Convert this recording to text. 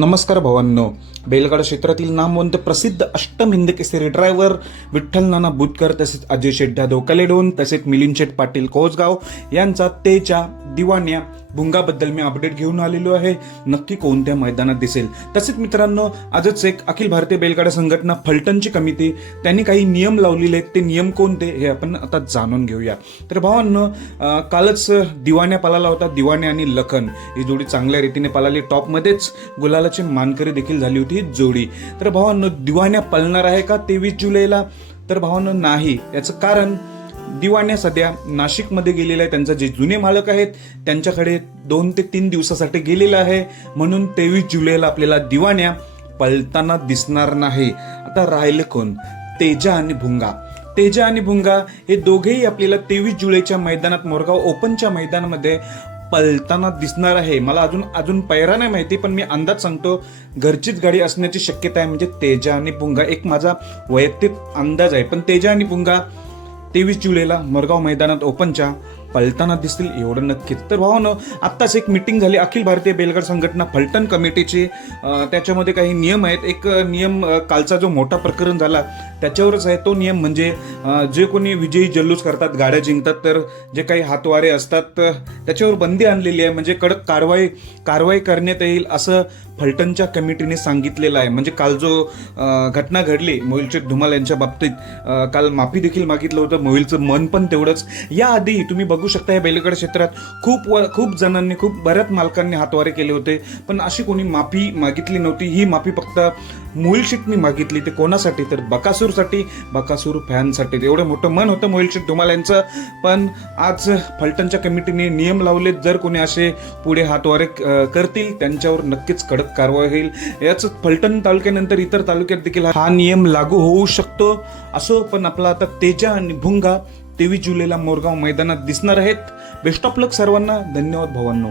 नमस्कार भावांनो बेलगाडा क्षेत्रातील नामवंत प्रसिद्ध अष्टम हिंद केसरी ड्रायव्हर विठ्ठल नाना बुतकर तसेच अजय शेठ जाधव कलेडोन तसेच मिलिंद शेठ पाटील कोसगाव यांचा तेच्या दिवाण्या भुंगाबद्दल मी अपडेट घेऊन आलेलो आहे. नक्की कोणत्या मैदानात दिसेल? तसेच मित्रांनो आजच एक अखिल भारतीय बैलगाडा संघटना फलटणची कमिटी त्यांनी काही नियम लावलेले आहेत. ते नियम कोणते हे आपण आता जाणून घेऊया. तर भावांनो कालच दिवाण्या पालाला होता. दिवाण्या आणि लखन ही जोडी चांगल्या रीतीने पालाली टॉपमध्येच गुलालाची मानकरी देखील झाली होती ही जोडी. तर भावांनो दिवाण्या पळणार आहे का तेवीस जुलैला? तर भावांनो नाही. याचं कारण दिवाण्या सध्या नाशिकमध्ये गेलेला आहे त्यांचा जे जुने मालक आहेत त्यांच्याकडे दोन ते तीन दिवसासाठी गेलेला आहे. म्हणून तेवीस जुलैला आपल्याला दिवाण्या पळताना दिसणार नाही. आता राहिलं कोण? तेजा आणि भुंगा. तेजा आणि भुंगा हे दोघेही आपल्याला तेवीस जुलैच्या मैदानात मोरगाव ओपनच्या मैदानामध्ये पळताना दिसणार आहे. मला अजून अजून पैरा नाही माहिती पण मी अंदाज सांगतो घरचीच गाडी असण्याची शक्यता आहे म्हणजे तेजा आणि पुंगा. एक माझा वैयक्तिक अंदाज आहे. पण तेजा आणि पुंगा तेवीस जुलैला मरगाव मैदानात ओपनच्या पलताना दिसतील एवढं नक्कीच. तर भावानं आत्ताच एक मिटिंग झाली. अखिल भारतीय बेलगाड संघटना फलटण कमिटीची त्याच्यामध्ये काही नियम आहेत. एक नियम कालचा जो मोठा प्रकरण झाला त्याच्यावरच आहे. तो नियम म्हणजे जे कोणी विजयी जल्लोष करतात गाड्या जिंकतात तर जे काही हातवारे असतात त्याच्यावर बंदी आणलेली आहे. म्हणजे कडक कारवाई कारवाई करण्यात येईल असं फलटणच्या कमिटीने सांगितलेलं आहे. म्हणजे काल जो घटना घडली मोहिलचे धुमाल यांच्या बाबतीत काल माफी देखील मागितलं होतं. मोहिलचं मन पण तेवढंच. याआधी तुम्ही बघ बघू शकता या बैलगाड क्षेत्रात खूप व खूप जणांनी खूप बऱ्याच मालकांनी हातवारे केले होते. पण अशी कोणी माफी मागितली नव्हती. ही माफी फक्त मोहिल मागितली. ते कोणासाठी? तर बकासूरसाठी बकासूर फॅनसाठी. एवढं मोठं मन होतं मोहिल धुमाल यांचं. पण आज फलटणच्या कमिटीने नियम लावलेत. जर कोणी असे पुढे हातवारे करतील त्यांच्यावर नक्कीच कडक कारवाई होईल. याच फलटण तालुक्यानंतर इतर तालुक्यात देखील हा नियम लागू होऊ शकतो. असो पण आपला आता तेजा आणि भुंगा तेवीस जुलैला मोरगाव मैदानात दिसणार आहेत. बेस्ट ऑफ लक सर्वांना. धन्यवाद भावांनो.